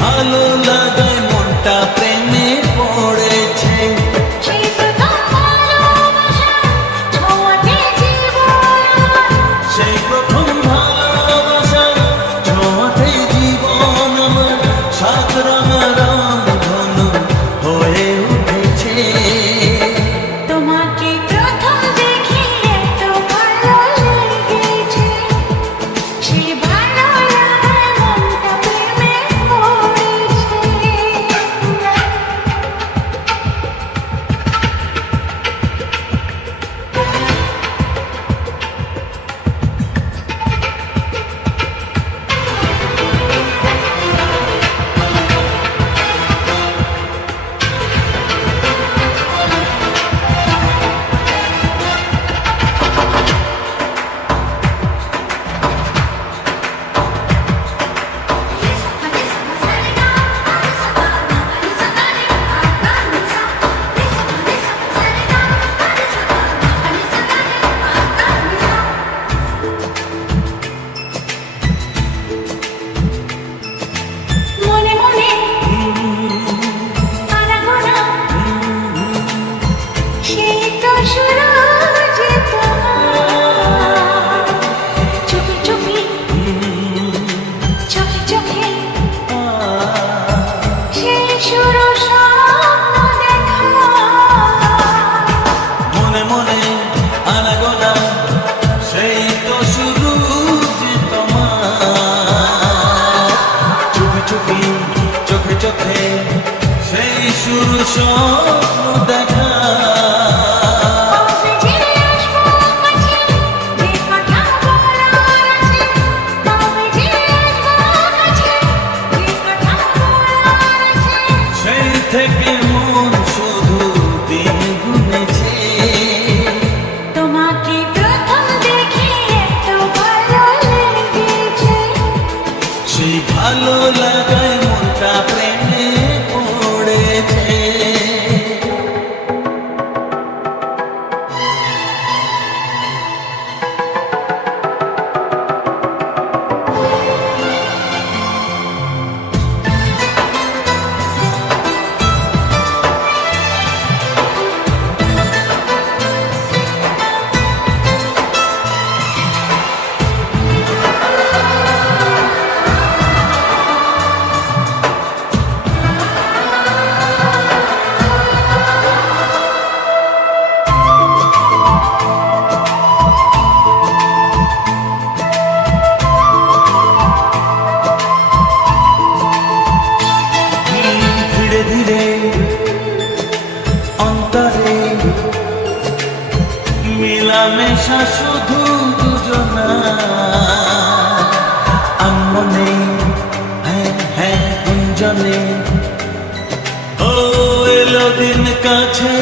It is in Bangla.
ভালো লাগায় মনটা প্রেমে পড়েছে। সেই প্রথম ভালোবাসা ছোঁয়াতে জীবন আমার সাত রঙা রং ধনু হয়ে উঠেছে। তোমাকে প্রথম দেখে এত ভালো লেগেছে, সেই ভালো লাগায় মনটা প্রেমে পড়েছে। মনে মনে আনাগোনা, সেই তো শুরু যে তোমার। চোখে চোখে চোখে চোখে সেই শুরু স্বপ্ন দেখা। মনে মনে আনাগোনা, সেই তো শুরু যে তোমার। চোখে চোখে চোখে চোখে সেই শুরু স্বপ্ন দেখা। কবে যে আসবো কাছে, যে কথা বলার আছে। কবে যে আসবো কাছে, যে কথা বলার আছে। সেই থেকে মন শুধু দিন গুনেছে। তোমাকে প্রথম দেখে এত ভালো লেগেছে, সেই ভালো লাগায় মনটা প্রেমে পড়েছে। ধীরে ধীরে অন্তরে মিলামেশা শুধু দুজনা। আনমনে হ্যাঁ হ্যাঁ গুঞ্জনে ও এলো দিন কাছে